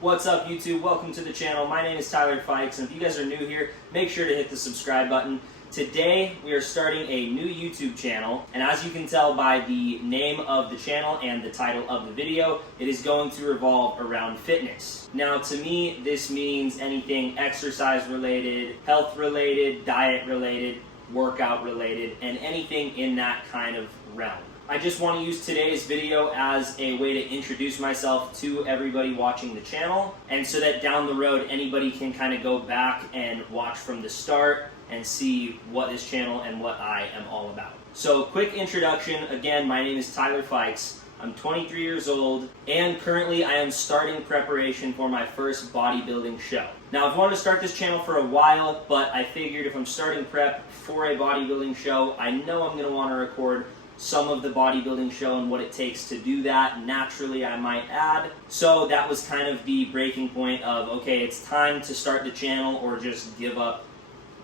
What's up, YouTube? Welcome to the channel. My name is Tyler Faix, and if you guys are new here, make sure to hit the subscribe button. Today, we are starting a new YouTube channel, and as you can tell by the name of the channel and the title of the video, it is going to revolve around fitness. Now, to me, this means anything exercise related, health related, diet related, workout related, and anything in that kind of realm. I just want to use today's video as a way to introduce myself to everybody watching the channel, and so that down the road anybody can kind of go back and watch from the start and see what this channel and what I am all about. So, quick introduction. Again, my name is Tyler Faix. I'm 23 years old, and currently I am starting preparation for my first bodybuilding show. Now, I've wanted to start this channel for a while, but I figured if I'm starting prep for a bodybuilding show, I know I'm going to want to record some of the bodybuilding show and what it takes to do that, naturally I might add. So that was kind of the breaking point of, okay, it's time to start the channel or just give up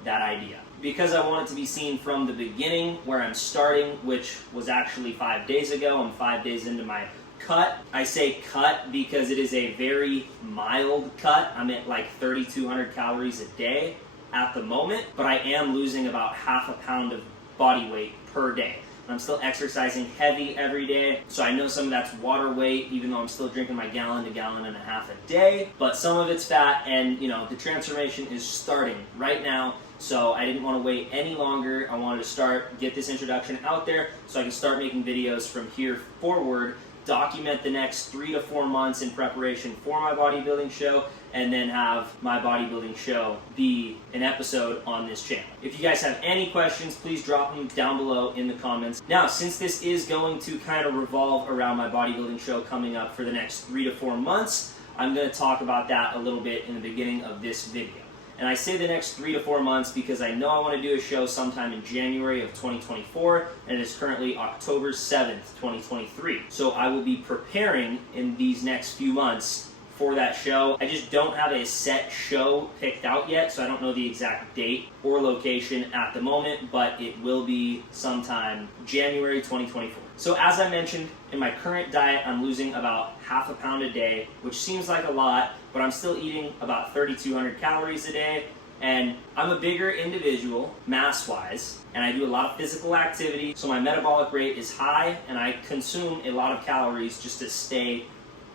that idea. Because I want it to be seen from the beginning, where I'm starting, which was actually 5 days ago. I'm 5 days into my cut. I say cut because it is a very mild cut. I'm at like 3,200 calories a day at the moment, but I am losing about half a pound of body weight per day. I'm still exercising heavy every day, so I know some of that's water weight, even though I'm still drinking my gallon to gallon and a half a day, but some of it's fat, and the transformation is starting right now, so I didn't want to wait any longer. I wanted to get this introduction out there so I can start making videos from here forward, document the next 3 to 4 months in preparation for my bodybuilding show, and then have my bodybuilding show be an episode on this channel. If you guys have any questions, please drop them down below in the comments. Now, since this is going to kind of revolve around my bodybuilding show coming up for the next 3 to 4 months, I'm going to talk about that a little bit in the beginning of this video. And I say the next 3 to 4 months because I know I want to do a show sometime in January of 2024, and it is currently October 7th, 2023. So I will be preparing in these next few months for that show. I just don't have a set show picked out yet, so I don't know the exact date or location at the moment, but it will be sometime January 2024. So as I mentioned, in my current diet, I'm losing about half a pound a day, which seems like a lot, but I'm still eating about 3,200 calories a day, and I'm a bigger individual, mass-wise, and I do a lot of physical activity, so my metabolic rate is high, and I consume a lot of calories just to stay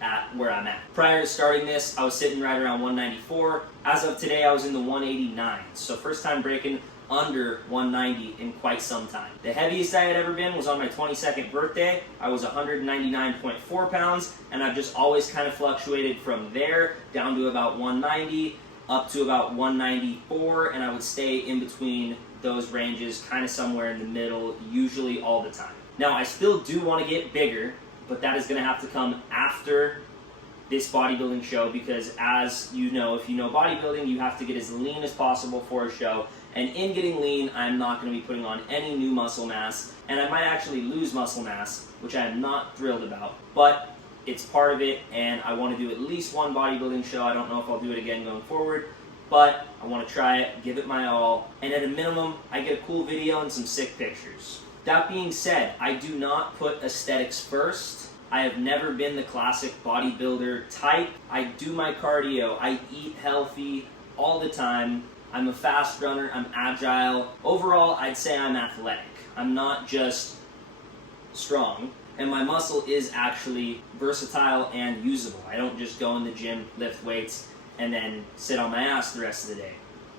at where I'm at. Prior to starting this, I was sitting right around 194. As of today, I was in the 189. So first time breaking under 190 in quite some time. The heaviest I had ever been was on my 22nd birthday. I was 199.4 pounds, and I've just always kind of fluctuated from there down to about 190, up to about 194, and I would stay in between those ranges, kind of somewhere in the middle, usually all the time. Now, I still do want to get bigger, but that is going to have to come after this bodybuilding show, because as you know, if you know bodybuilding, you have to get as lean as possible for a show, and in getting lean, I'm not going to be putting on any new muscle mass, and I might actually lose muscle mass, which I am not thrilled about, but it's part of it, and I want to do at least one bodybuilding show. I don't know if I'll do it again going forward, but I want to try it, give it my all, and at a minimum, I get a cool video and some sick pictures. That being said, I do not put aesthetics first. I have never been the classic bodybuilder type. I do my cardio, I eat healthy all the time. I'm a fast runner, I'm agile. Overall, I'd say I'm athletic. I'm not just strong. And my muscle is actually versatile and usable. I don't just go in the gym, lift weights, and then sit on my ass the rest of the day.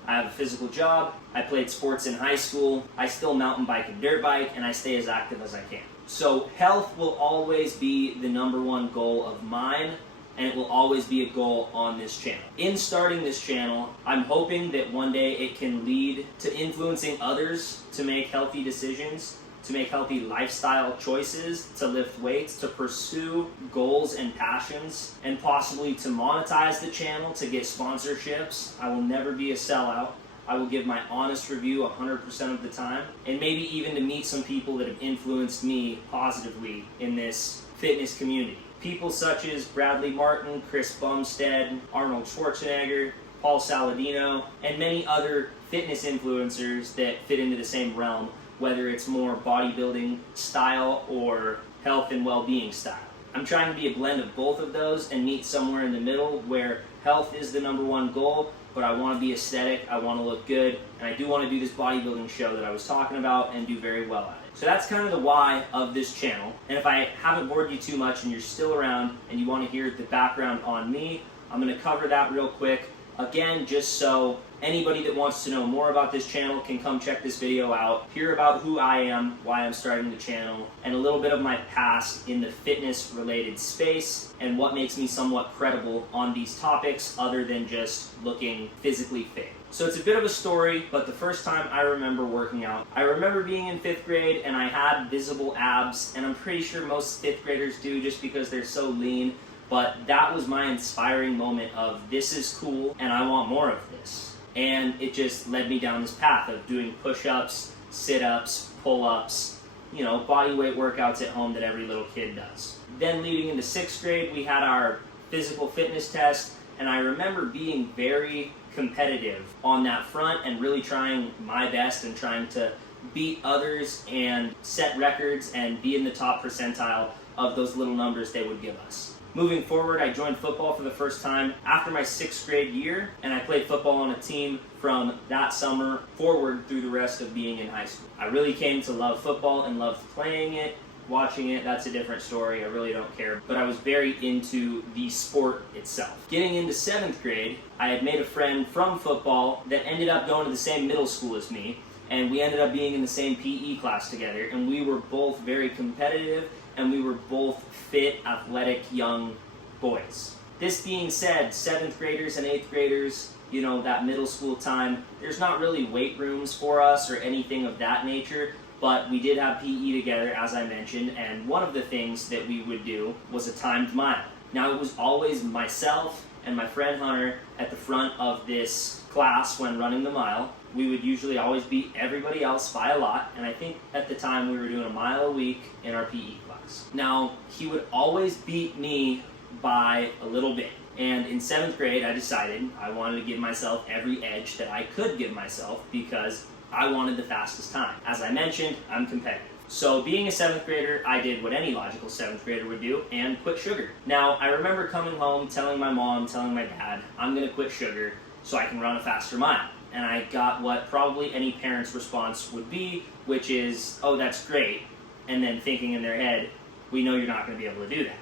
I have a physical job, I played sports in high school, I still mountain bike and dirt bike, and I stay as active as I can. So health will always be the #1 goal of mine, and it will always be a goal on this channel. In starting this channel, I'm hoping that one day it can lead to influencing others to make healthy decisions, to make healthy lifestyle choices, to lift weights, to pursue goals and passions, and possibly to monetize the channel, to get sponsorships. I will never be a sellout. I will give my honest review 100% of the time, and maybe even to meet some people that have influenced me positively in this fitness community. People such as Bradley Martin, Chris Bumstead, Arnold Schwarzenegger, Paul Saladino, and many other fitness influencers that fit into the same realm, whether it's more bodybuilding style or health and well-being style. I'm trying to be a blend of both of those and meet somewhere in the middle where health is the #1 goal, but I want to be aesthetic, I want to look good, and I do want to do this bodybuilding show that I was talking about and do very well at it. So that's kind of the why of this channel. And if I haven't bored you too much and you're still around and you want to hear the background on me, I'm going to cover that real quick. Again, just so anybody that wants to know more about this channel can come check this video out, hear about who I am, why I'm starting the channel, and a little bit of my past in the fitness related space and what makes me somewhat credible on these topics other than just looking physically fit. So it's a bit of a story, but the first time I remember working out, I remember being in 5th grade and I had visible abs, and I'm pretty sure most 5th graders do just because they're so lean. But that was my inspiring moment of this is cool and I want more of this. And it just led me down this path of doing push-ups, sit-ups, pull-ups, you know, body weight workouts at home that every little kid does. Then leading into 6th grade, we had our physical fitness test, and I remember being very competitive on that front and really trying my best and trying to beat others and set records and be in the top percentile of those little numbers they would give us. Moving forward, I joined football for the first time after my 6th grade year, and I played football on a team from that summer forward through the rest of being in high school. I really came to love football and loved playing it. Watching it, that's a different story. I really don't care. But I was very into the sport itself. Getting into 7th grade, I had made a friend from football that ended up going to the same middle school as me, and we ended up being in the same PE class together, and we were both very competitive, and we were both fit, athletic, young boys. This being said, 7th graders and 8th graders, you know, that middle school time, there's not really weight rooms for us or anything of that nature, but we did have PE together, as I mentioned, and one of the things that we would do was a timed mile. Now, it was always myself and my friend Hunter at the front of this class when running the mile. We would usually always beat everybody else by a lot, and I think at the time we were doing a mile a week in our PE class. Now, he would always beat me by a little bit, and in 7th grade I decided I wanted to give myself every edge that I could give myself because I wanted the fastest time. As I mentioned, I'm competitive. So being a 7th grader, I did what any logical 7th grader would do and quit sugar. Now, I remember coming home, telling my mom, telling my dad, I'm gonna quit sugar so I can run a faster mile. And I got what probably any parent's response would be, which is, oh, that's great. And then thinking in their head, we know you're not gonna be able to do that.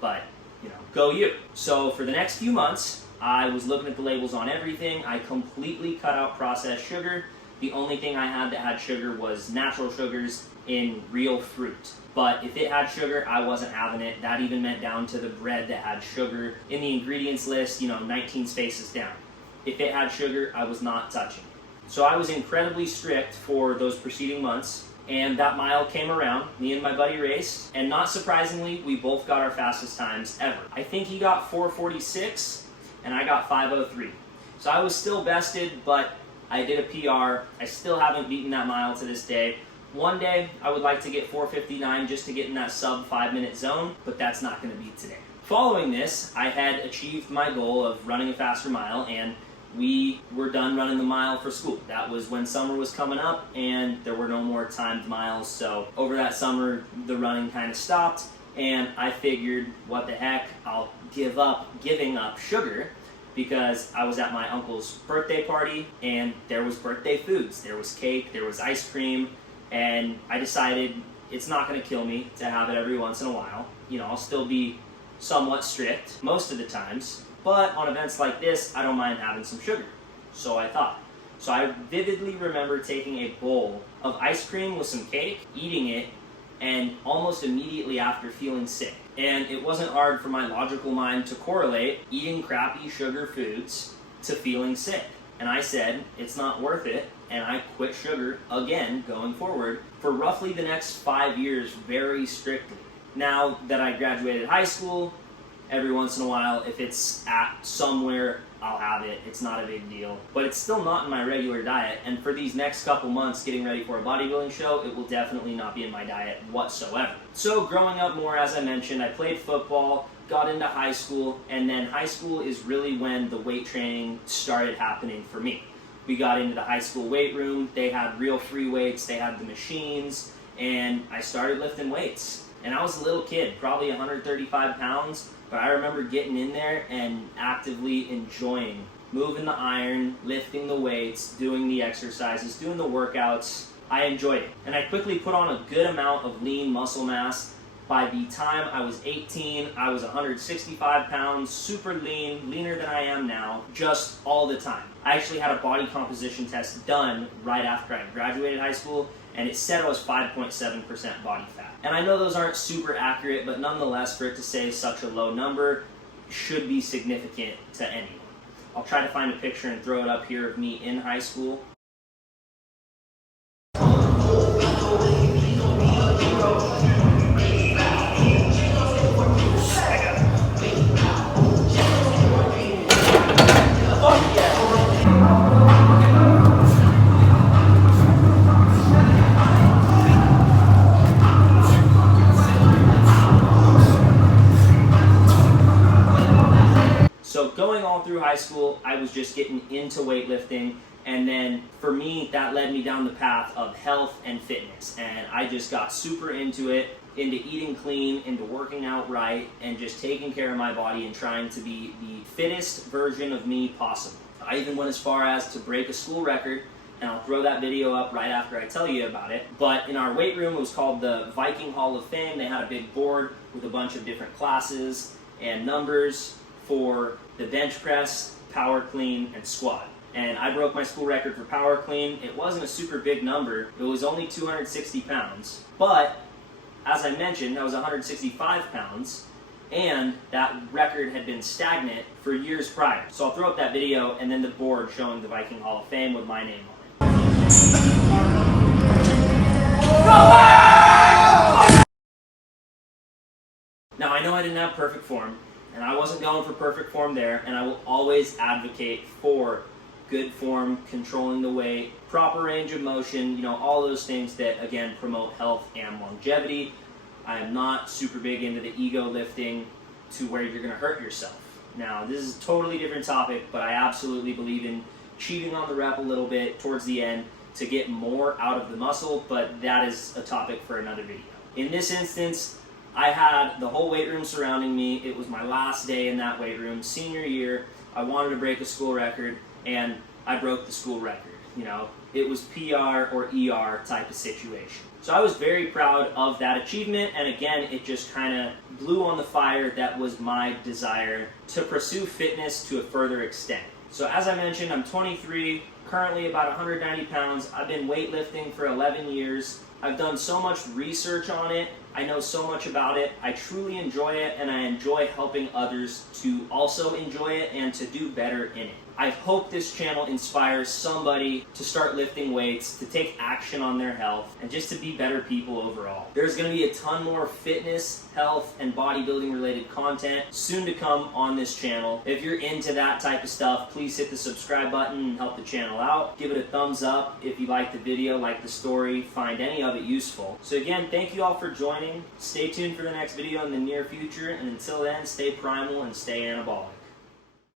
But, you know, go you. So for the next few months, I was looking at the labels on everything. I completely cut out processed sugar. The only thing I had that had sugar was natural sugars in real fruit. But if it had sugar, I wasn't having it. That even meant down to the bread that had sugar in the ingredients list, you know, 19 spaces down. If it had sugar, I was not touching it. So I was incredibly strict for those preceding months, and that mile came around. Me and my buddy raced, and not surprisingly, we both got our fastest times ever. I think he got 4:46, and I got 5:03. So I was still bested, but I did a PR. I still haven't beaten that mile to this day. One day, I would like to get 4:59 just to get in that sub 5-minute zone, but that's not going to be today. Following this, I had achieved my goal of running a faster mile, and we were done running the mile for school. That was when summer was coming up, and there were no more timed miles, so over that summer, the running kind of stopped, and I figured, what the heck, I'll give up giving up sugar, because I was at my uncle's birthday party, and there was birthday foods. There was cake, there was ice cream, and I decided it's not going to kill me to have it every once in a while. You know, I'll still be somewhat strict most of the times, but on events like this, I don't mind having some sugar. So I thought. So I vividly remember taking a bowl of ice cream with some cake, eating it, and almost immediately after feeling sick. And it wasn't hard for my logical mind to correlate eating crappy sugar foods to feeling sick. And I said, it's not worth it, and I quit sugar again going forward for roughly the next 5 years very strictly. Now that I graduated high school, every once in a while, if it's at somewhere, I'll have it. It's not a big deal. But it's still not in my regular diet, and for these next couple months getting ready for a bodybuilding show, it will definitely not be in my diet whatsoever. So growing up more, as I mentioned, I played football, got into high school, and then high school is really when the weight training started happening for me. We got into the high school weight room. They had real free weights. They had the machines, and I started lifting weights. And I was a little kid, probably 135 pounds, but I remember getting in there and actively enjoying moving the iron, lifting the weights, doing the exercises, doing the workouts. I enjoyed it. And I quickly put on a good amount of lean muscle mass. By the time I was 18, I was 165 pounds, super lean, leaner than I am now, just all the time. I actually had a body composition test done right after I graduated high school, and it said I was 5.7% body fat. And I know those aren't super accurate, but nonetheless, for it to say such a low number should be significant to anyone. I'll try to find a picture and throw it up here of me in high school. So going all through high school, I was just getting into weightlifting, and then for me, that led me down the path of health and fitness, and I just got super into it, into eating clean, into working out right, and just taking care of my body and trying to be the fittest version of me possible. I even went as far as to break a school record, and I'll throw that video up right after I tell you about it. But in our weight room, it was called the Viking Hall of Fame. They had a big board with a bunch of different classes and numbers for the bench press, power clean, and squat. And I broke my school record for power clean. It wasn't a super big number. It was only 260 pounds. But as I mentioned, I was 165 pounds, and that record had been stagnant for years prior. So I'll throw up that video and then the board showing the Viking Hall of Fame with my name on it. Now, I know I didn't have perfect form, and I wasn't going for perfect form there, and I will always advocate for good form, controlling the weight, proper range of motion, you know, all those things that, again, promote health and longevity. I am not super big into the ego lifting to where you're going to hurt yourself. Now, this is a totally different topic, but I absolutely believe in cheating on the rep a little bit towards the end to get more out of the muscle, but that is a topic for another video. In this instance, I had the whole weight room surrounding me. It was my last day in that weight room, senior year. I wanted to break a school record, and I broke the school record. You know, it was PR or ER type of situation. So I was very proud of that achievement, and again, it just kind of blew on the fire that was my desire to pursue fitness to a further extent. So as I mentioned, I'm 23, currently about 190 pounds. I've been weightlifting for 11 years. I've done so much research on it. I know so much about it. I truly enjoy it, and I enjoy helping others to also enjoy it and to do better in it. I hope this channel inspires somebody to start lifting weights, to take action on their health, and just to be better people overall. There's going to be a ton more fitness, health, and bodybuilding related content soon to come on this channel. If you're into that type of stuff, please hit the subscribe button and help the channel out. Give it a thumbs up if you like the video, like the story, find any of it useful. So again, thank you all for joining. Stay tuned for the next video in the near future, and until then, stay primal and stay anabolic.